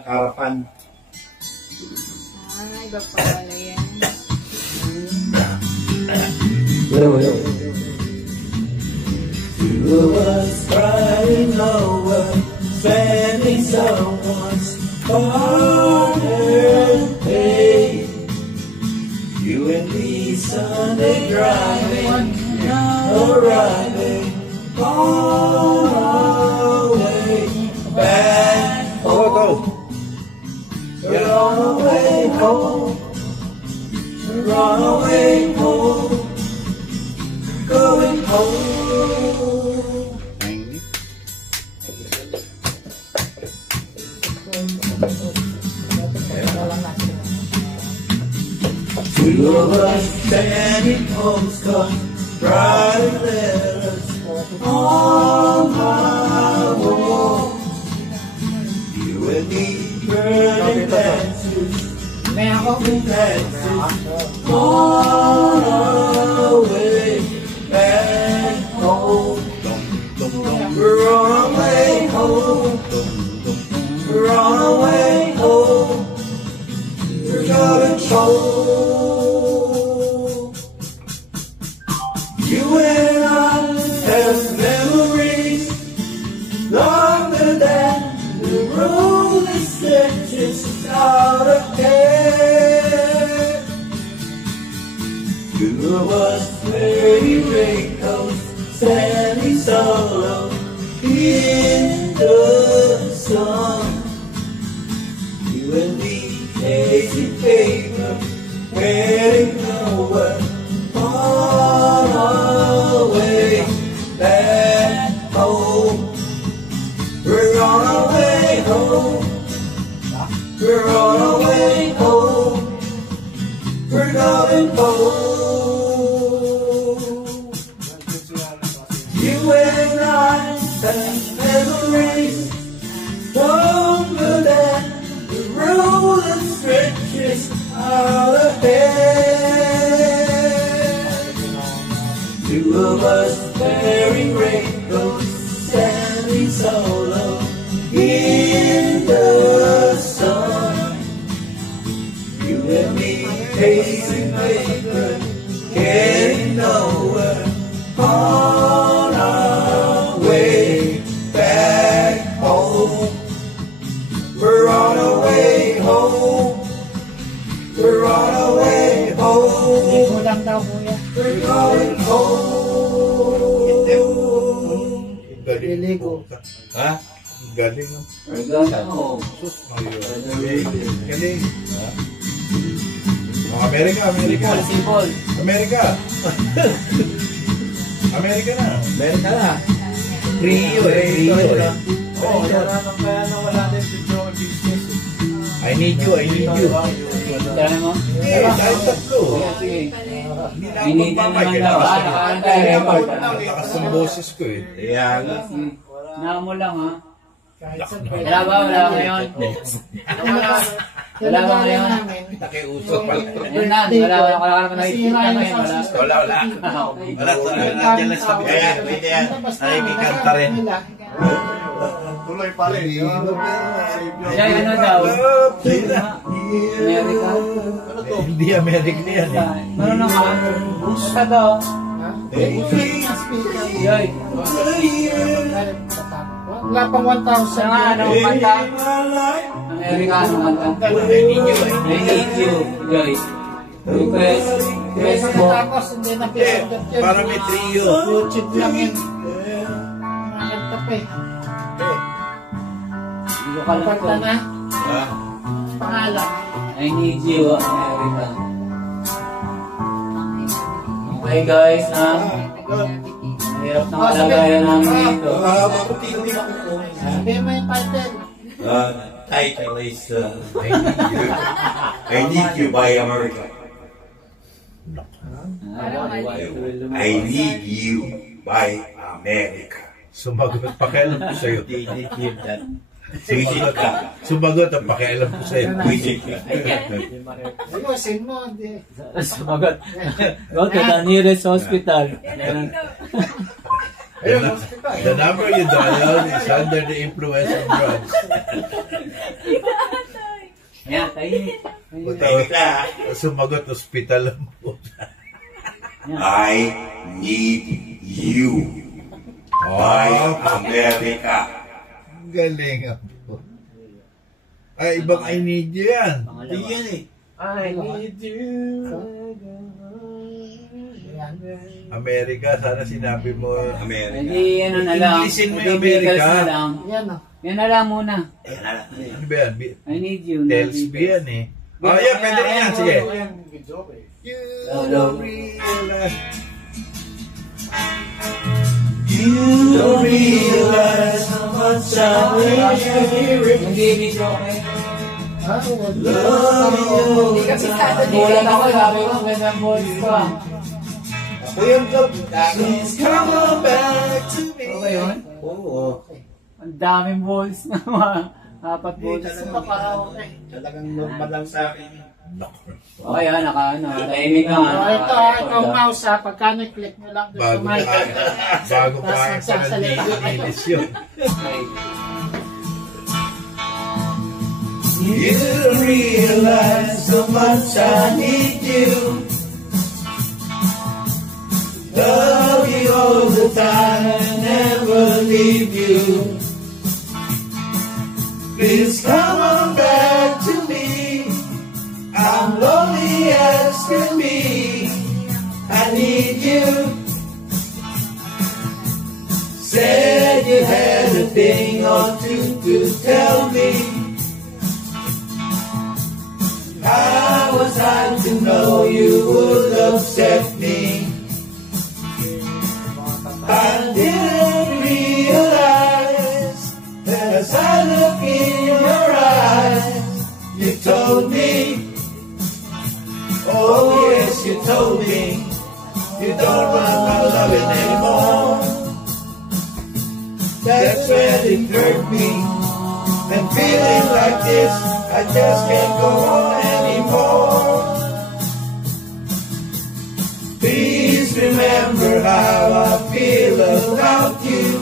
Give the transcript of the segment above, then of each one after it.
Harapan. Ay, iba pa pala yan. Hello. Two of us crying over spending someone's birthday. You and me Sunday driving, arriving on our way back home. We're on our way home. We're on our way home. Going home. Two of us sending postcards, writing letters on my wall. You and me burning dances, on our way back home. We're on our way home. We're on our way home. We're going home. You and I have memories longer than the road that stretches out ahead. Two of us wearing raincoats, standing solo in the sun. You and me chasing paper, getting nowhere. On our way back home. We're on our way home. We're on our way home. We're going home. You and I have memories longer than the road that stretches out ahead. Two of us wearing raincoats, standing solo in the sun. You and me chasing paper, getting nowhere. On our way back home. We're on our way home. We're on our way home. We're going home. Galing. Ha? Galing. We're going home. Galing. Amerika. Simple. Amerika na. Rio. Oo, yan ang kaya nawala din sa Joe business. I need you. Dala mo? Dahil tatlo. Sige. Hindi na naman daw. Nakakantay record. Lakas ng boses ko eh. Ayan. Namo lang ha. Wala ba ngayon? Wala ba ngayon? Nakiusap pala. Yun na, wala ka naman nakikita ngayon. Wala. Nandiyan lang sa bigay. Pwede yan. Nakikikanta rin. Tuloy pa rin. Jay, ano daw? Amerika? Hindi Amerika yan eh. Marunong ka? Gusto daw? Jay. Wala pang 1,000. Sa nga, anong kanta? Amerikano kanta? I need you. I need you, Jay. Request. Facebook. Tapos hindi na pinagdat yan. Para may trio. YouTube lang yun. Nagtape. Hindi ko kalat ko. Kanta na. Ha? Pangalan. I need you, America. Okay guys, mahirap na kalagayan namin dito. Sabi mo yung title. Title is I Need You by America. I Need You by America. Sumagot, pakialam ko sa'yo. Sumagot ka. Sumagot ang pakialam ko sa'yo. Ayusin mo. Sumagot. Go to the nearest hospital. The number you dialed is under the influence of drugs. Tahimik. Tahimik na. Sumagot, hospital mo. I need you. Buy America. Galing ako. Ay, ibang I need you yan. Pangalawa. Yan eh. I need you. Amerika, sana sinabi mo. America. Hindi, ano na lang. Inglesin mo Hindi, yung Amerika. Beatles na lang. Yan o. Yan na lang muna. Ano ba yan? I need you. Tells me yan eh. Oh, yan, pwede rin yan. Sige. You Hello. don't realize. You don't realize how much I wish. Hindi, video okay. Hindi kasi Nagulat ako, sabi ko, ang ganda ng voice ko. Please come on back to me. Ano ba yun? Oo. Ang daming voice na mga apat voice. Talagang normal lang sa akin. Okay, tahimik na nga. Ito, itong mouse ha, pagka click nyo lang doon sa Bago mic. pa nilinis yun. You don't realize how much I need you. Love you all the time, never leave you. Please come on back to me. I'm lonely as can be. I need you. Said you had a thing or two to tell me. How was I to know you would upset me? I didn't realize that as I look in your eyes, you told me, oh yes, you told me, you don't want my loving anymore. That's when it hurt me, and feeling like this, I just can't go on anymore. Please remember how I feel about you.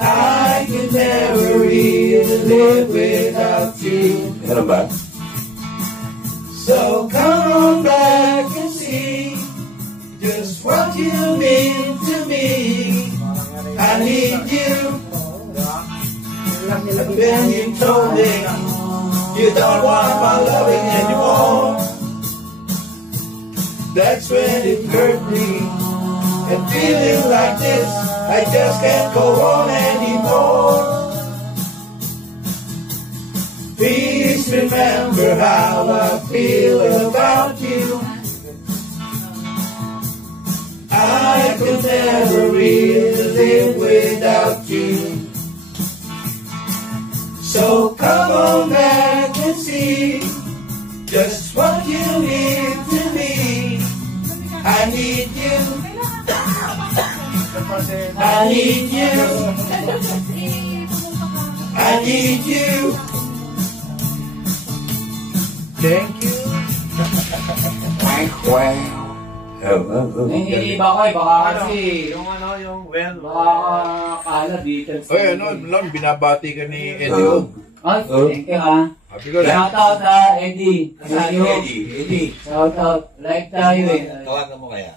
I can never really live without you. Ano ba? So come on back and see just what you mean to me. I need you. Then you told me you don't want my loving anymore. That's when it hurt me. And feeling like this, I just can't go on anymore. Please remember how I feel about you. I could never really live without you. So come on back and see just what you mean to me. I need you. I need you. I need you. Thank you. Nangingiba ko baka kasi, Yung well. baka kala Beatles. Oy, ano, binabati ka ni Eddie O. Ah, thank you ha. Happy ko Shout out Eddie. Eddie. Shout out. Like tayo eh. Tawagan mo kaya.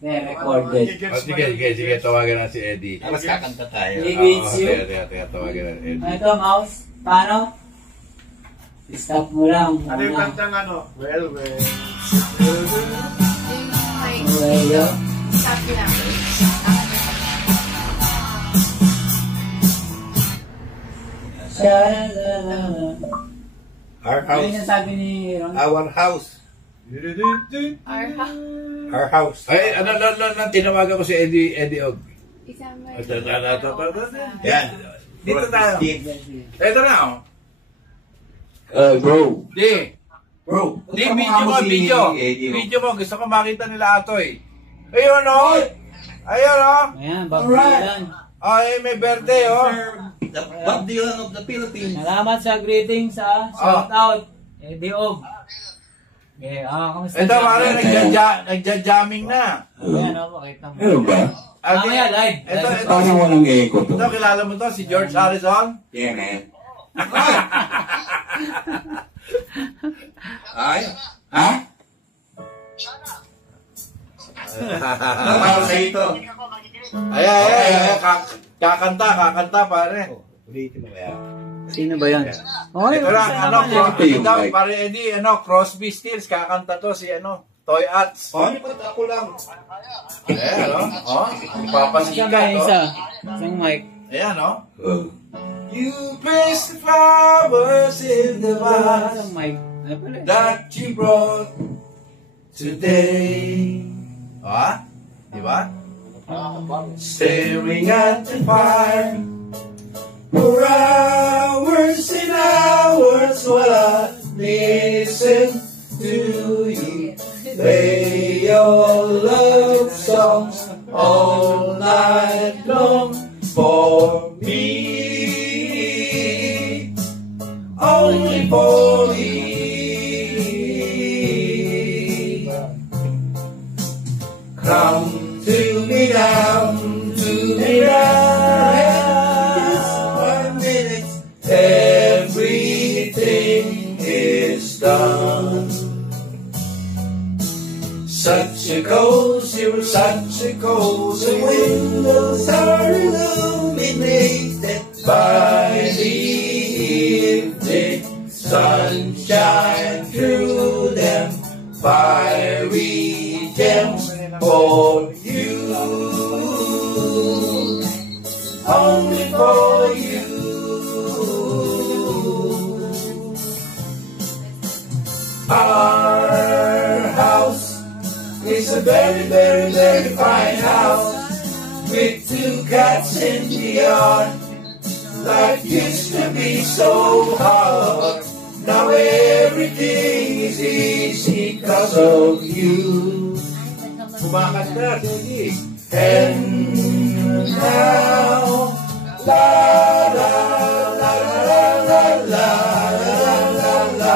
Recorded. Sige, tawagan na si Eddie. Mas kakanta tayo. Ligates you. Teka, tawagan na Eddie. Ito, mouse. Paano? Stop mo lang. Ano yung kantang ano? Well. Well, Our ano yung house. sabi ni Ron? Our house. Our house. Ay, tinawagan ko si Eddie Og. December. Yan. Dito tayo. Ito na, oh. Bro. Bro, Di, video. Video mo, gusto ko makita nila Atoy. Ayun, oh. Ayun, oh. Ayan, bagbilan. Ay, may birthday, oh. The Babylon of the Philippines. Salamat sa greetings ha. Shout out. Eddie Og. Okay, kamusta? Ito, pare, nagja-jamming na. Ayan, pakita mo. Ano ba? Mamaya, live. Ito, Parang walang echo to. ito, kilala mo to, si George Harrison. Yeah, man. Ay. Ha? Para sa ito. Ay. Kakanta, pare. Ulitin mo kaya. Sino ba yan? Oy, Ito lang, Yung daw, mic. pare Eddie, Crosby, Stills, kakanta to si, Toy Arts. Oh, ba't ako lang? Ayan, Isa ipapasikat, ba isa? Isang mic. Ayan, You place the flowers in the vase Isang mic. Ano pala? that you brought today. Di ba? Staring at the fire for hours and hours while I listen to you play your love songs all night long for me, only for me. Come to me now, to me now. Just 1 minute, everything is done. Such a cozy windows are illuminated by the evening sunshine through them. Fiery gems for you, only for you. Our house is a very, very, very fine house with 2 cats in the yard. Life used to be so hard. Now everything is easy because of you. Kumakanta, Eddie. And now, la la la la la la la la la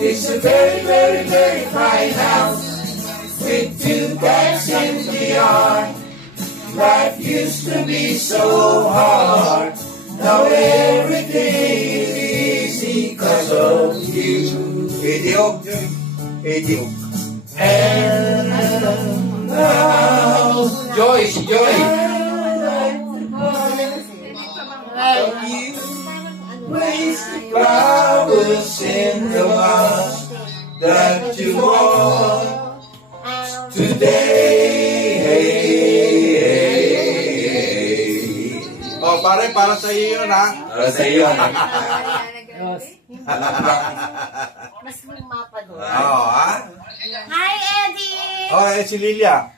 It's a very, very, very fine house with 2 cats in the yard. Life used to be so hard. Now everything is easy because of you. Eddie. And now, Joy. place the flowers in the vase that you want today. Para sa iyo yun, ha? Para sa iyo. Mas lumapa doon. Ha? Hi, Eddie! Si Lilia.